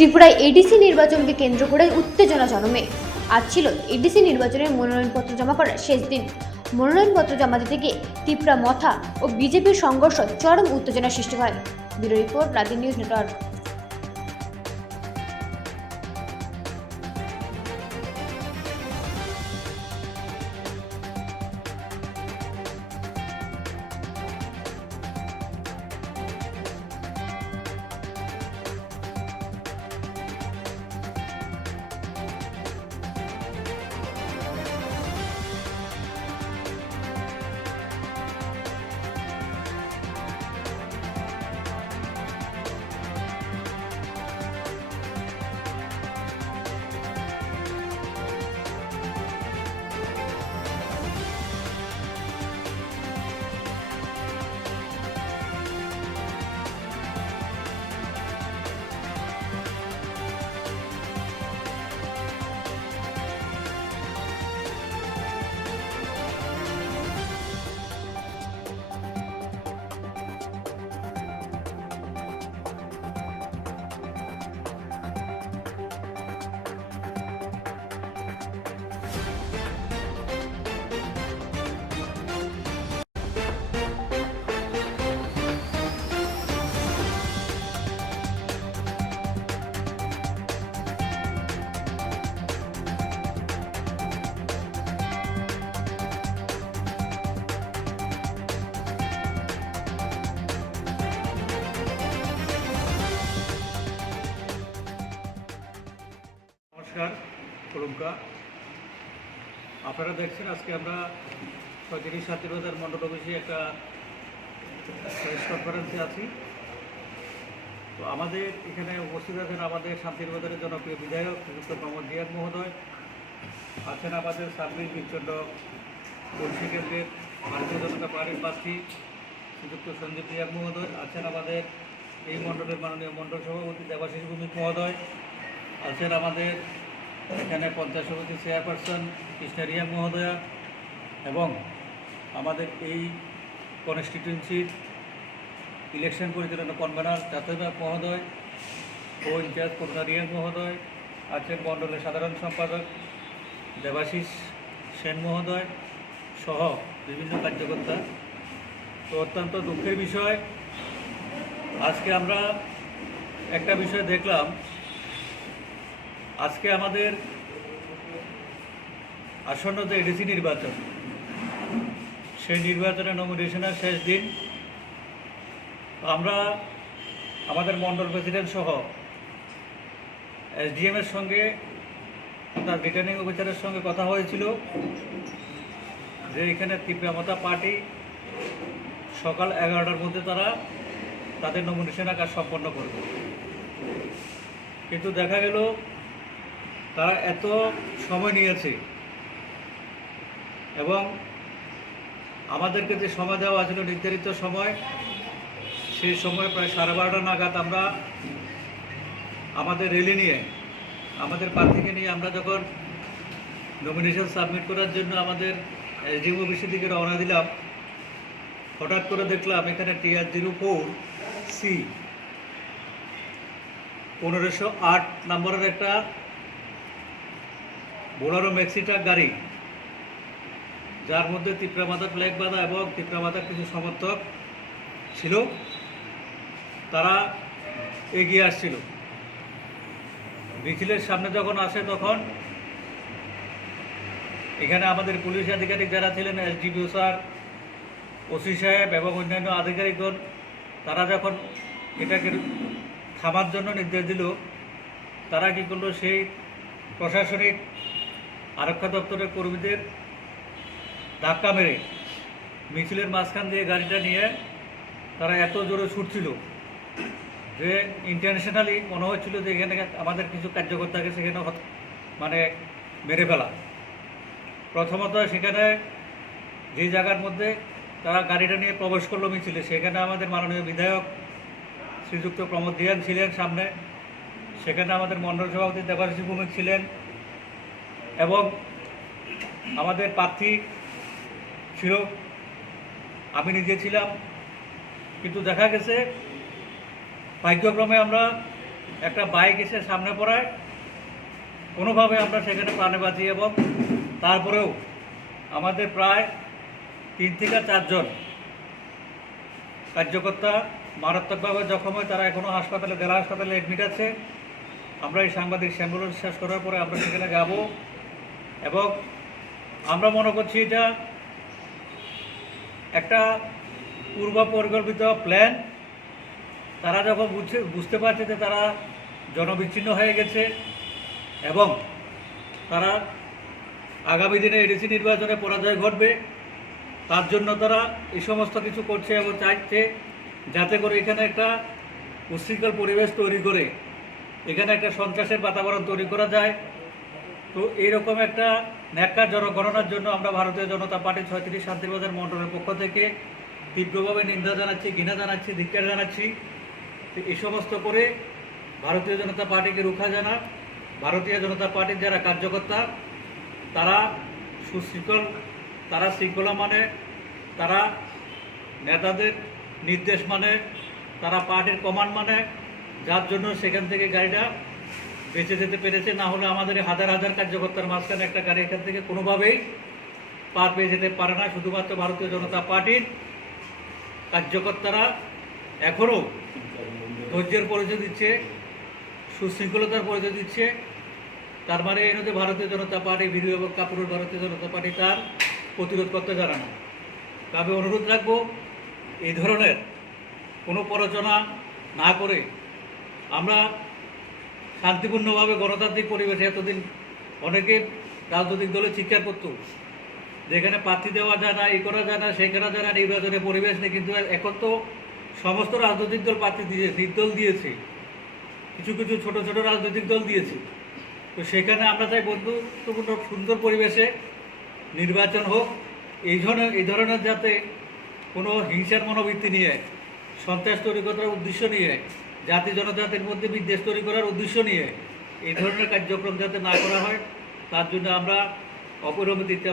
ত্রিপুরায় এডিসি নির্বাচনকে কেন্দ্র করে উত্তেজনা জন্মে। আজ ছিল এডিসি নির্বাচনের মনোনয়নপত্র জমা করার শেষ দিন। মনোনয়নপত্র জমা দিতে গিয়ে ত্রিপুরা মথা ও বিজেপির সংঘর্ষ চরম উত্তেজনা সৃষ্টি হয়। ব্যুরো রিপোর্ট, রাজি নিউজ নেটওয়ার্ক। নমস্কার কুলুমকা, আপনারা দেখছেন আজকে আমরা সরকারি ছাত্রীবাজার মণ্ডল অফিসে একটা প্রেস কনফারেন্সে আছি। তো আমাদের এখানে উপস্থিত আছেন আমাদের শান্তিরবাজারের জনপ্রিয় বিধায়ক শ্রীযুক্ত প্রমোদ দিয়ান মহোদয়, আছেন আমাদের সার্বিক বিচ্ছন্ন তুলসী কেন্দ্রের ভারতীয় জনতা পার্টির প্রার্থী শ্রীযুক্ত সঞ্জীব দিয়ান মহোদয়, আছেন আমাদের এই মণ্ডলের মাননীয় মণ্ডল সভাপতি দেবাশিস ভৌমিক মহোদয়, আছেন আমাদের এখানে পঞ্চায়েত সমিতি চেয়ারপারসন কৃষ্ণা রিয়া মহোদয়া এবং আমাদের এই কনস্টিটিউয়েন্সির ইলেকশন পরিচালনা কনভেনার চাতরবাগ মহোদয় ও ইনচার্জ করুণা রিয়া মহোদয়, আছেন মণ্ডলের সাধারণ সম্পাদক দেবাশিস সেন মহোদয় সহ বিভিন্ন কার্যকর্তা। তো অত্যন্ত দুঃখের বিষয়, আজকে আমরা একটা বিষয় দেখলাম, আজকে আমাদের আসন্ন যে এডিসি নির্বাচন, সেই নির্বাচনের নমিনেশনের শেষ দিন। আমরা আমাদের মণ্ডল প্রেসিডেন্ট সহ এসডিএমের সঙ্গে, তার রিটার্নিং অফিসারের সঙ্গে কথা হয়েছিল যে এখানে ত্রিপুরা মথা পার্টি সকাল 11টার মধ্যে তারা তাদের নমিনেশন কাজ সম্পন্ন করবে। কিন্তু দেখা গেল তারা এত সময় নিয়েছে এবং আমাদেরকে যে সময় দেওয়া ছিল নির্ধারিত সময়, সেই সময় প্রায় 12:30 নাগাদ আমরা আমাদের র্যালি নিয়ে, আমাদের প্রার্থীকে নিয়ে আমরা যখন নমিনেশন সাবমিট করার জন্য আমাদের এসডিএম অফিসের দিকে রওনা দিলাম, হঠাৎ করে দেখলাম এখানে TR04C 1508 নম্বরের একটা বোলেরো ম্যাক্সি ট্রাক গাড়ি, যার মধ্যে ত্রিপুরা মাতার ফ্ল্যাগ বাঁধা এবং ত্রিপুরা মাতার কিছু সমর্থক ছিল, তারা এগিয়ে আসছিল। মিছিলের সামনে যখন আসে তখন এখানে আমাদের পুলিশ আধিকারিক যারা ছিলেন, এসডিপিও স্যার, ওসি সাহেব এবং অন্যান্য আধিকারিকগণ, তারা যখন এটাকে থামার জন্য নির্দেশ দিল, তারা কী করলো, সেই প্রশাসনিক আরক্ষা দপ্তরের কর্মীদের ধাক্কা মেরে মিছিলের মাঝখান দিয়ে গাড়িটা নিয়ে তারা এত জোরে ছুটছিল যে ইন্টারন্যাশনালি মনে হচ্ছিল যে এখানে আমাদের কিছু কার্যকর্তাকে সেখানে মানে মেরে ফেলা। প্রথমত সেখানে যে জায়গার মধ্যে তারা গাড়িটা নিয়ে প্রবেশ করলো মিছিলে, সেখানে আমাদের মাননীয় বিধায়ক শ্রীযুক্ত প্রমোদ দিয়ান ছিলেন সামনে, সেখানে আমাদের মণ্ডল সভাপতি দেবাশিস ভৌমিক ছিলেন এবং আমাদের প্রার্থী ছিল, আমি নিজে ছিলাম। কিন্তু দেখা গেছে ভাগ্যক্রমে আমরা একটা বাইক এসে সামনে পড়ায় কোনোভাবে আমরা সেখানে প্রাণে বাঁচি, এবং তারপরেও আমাদের প্রায় 3 থেকে 4 জন কার্যকর্তা মারাত্মকভাবে জখম হয়। তারা এখনও হাসপাতালে, জেলা হাসপাতালে অ্যাডমিট আছে। আমরা এই সাংবাদিক সম্মেলন শেষ করার পরে আমরা সেখানে যাব, এবং আমরা মনে করছি এটা একটা পূর্ব পরিকল্পিত প্ল্যান। তারা যখন বুঝতে পারছে যে তারা জনবিচ্ছিন্ন হয়ে গেছে এবং তারা আগামী দিনে এডিসি নির্বাচনে পরাজয় ঘটবে, তার জন্য তারা এই সমস্ত কিছু করছে এবং চাইছে যাতে করে এখানে একটা উশৃঙ্খল পরিবেশ তৈরি করে এখানে একটা সন্ত্রাসের বাতাবরণ তৈরি করা যায়। তো এইরকম একটা ন্যাক্কার জনগণনার জন্য আমরা ভারতীয় জনতা পার্টি ৩৬ শান্তিবাজার মণ্ডলের পক্ষ থেকে তীব্রভাবে নিন্দা জানাচ্ছি, ঘৃণা জানাচ্ছি, ধিক্কার জানাচ্ছি। তো এই সমস্ত করে ভারতীয় জনতা পার্টিকে রুখা জানা, ভারতীয় জনতা পার্টির যারা কার্যকর্তা তারা সুশৃঙ্খল, তারা শৃঙ্খলা মানে, তারা নেতাদের নির্দেশ মানে, তারা পার্টির কমান্ড মানে, যার জন্য সেখান থেকে গাড়িটা বেঁচে যেতে পেরেছে। না হলে আমাদের হাজার হাজার কার্যকর্তার মাঝখানে একটা গাড়ি এখান থেকে কোনোভাবেই পার পেয়ে যেতে পারে না। শুধুমাত্র ভারতীয় জনতা পার্টির কার্যকর্তারা এখনও ধৈর্যের পরিচয় দিচ্ছে, সুশৃঙ্খলতার পরিচয় দিচ্ছে। তার মানে এই নদী ভারতীয় জনতা পার্টি, ভিডিও এবং কাপুরুল ভারতীয় জনতা পার্টি তার প্রতিরোধ করতে জানে না। তবে অনুরোধ রাখবো, এই ধরনের কোনো প্ররোচনা না করে আমরা শান্তিপূর্ণভাবে গণতান্ত্রিক পরিবেশে, এতদিন অনেকে রাজনৈতিক দলে চিৎকার করত যেখানে প্রার্থী দেওয়া যায় না, এই করা যায় না, সেই করা যায় না, নির্বাচনের পরিবেশ নেই, কিন্তু এখন তো সমস্ত রাজনৈতিক দল প্রার্থী নির্দল দিয়েছে, কিছু কিছু ছোট ছোট রাজনৈতিক দল দিয়েছে। তো সেখানে আমরা চাই বন্ধুত্বপূর্ণ সুন্দর পরিবেশে নির্বাচন হোক। এই ধরনের যাতে কোনো হিংসার মনোবৃত্তি নিয়ে, সন্ত্রাস তৈরি করার উদ্দেশ্য নিয়ে, জাতি জনজাতির মধ্যে বিদ্বেষ তৈরি করার উদ্দেশ্য নিয়ে এই ধরনের কার্যক্রম যাতে না করা হয়, তার জন্য আমরা অপরিমিত ইচ্ছা